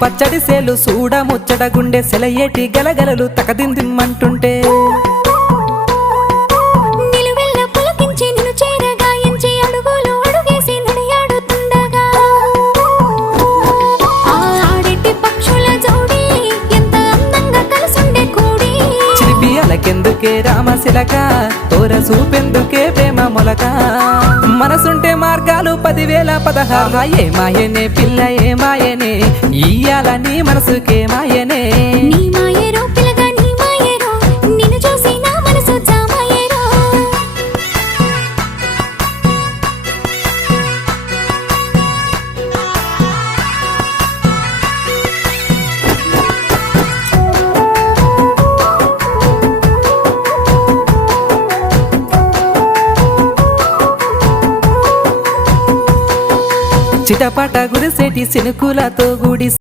పచ్చడి సేలు సూడ ముచ్చట గుండె సెలయేటి గలగలలు తకదిందిమ్మంటుంటే. అలకెందుకే రామశిలక తోర చూపెందుకే ప్రేమ మొలక. మనసుంటే మార్గాలు పదివేల పదహారు. ఏ మాయనే పిల్ల ఏ మాయనే ఇయ్యాల నీ మనసుకే మాయనే. నీ మాయేరో పిల్లగా నీ మాయేరో నిన్ను చూసి నా మనసు జామాయేరో చిటపట గురిసేటి సినుకులతో గుడి